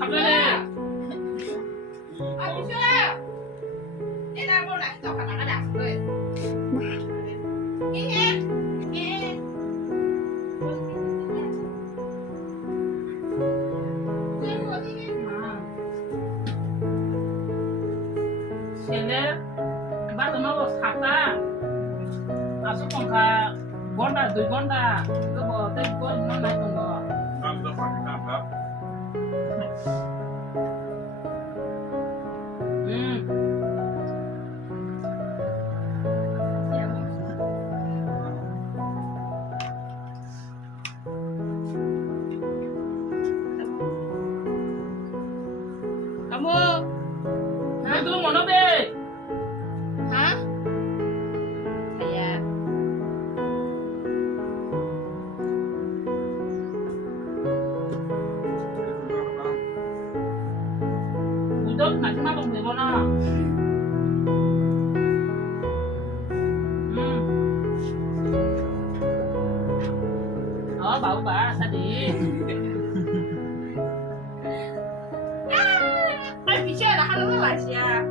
khắp lên đi. Chị chưa? Đi ra vô lại cho khả năng nó đạt rồi. Nghe nghe. Nghe. Sele, baru mau kata, masuk kongka, gonda, 2 gonda, itu bawa teh gua mana itu bawa. Sudah pakai kakak. Kamu, Itu mana deh? hah? Saya. Udah, nanti malam di mana? Oh, bau bah tadi. Ai, bicara lah, halo lah, Sia.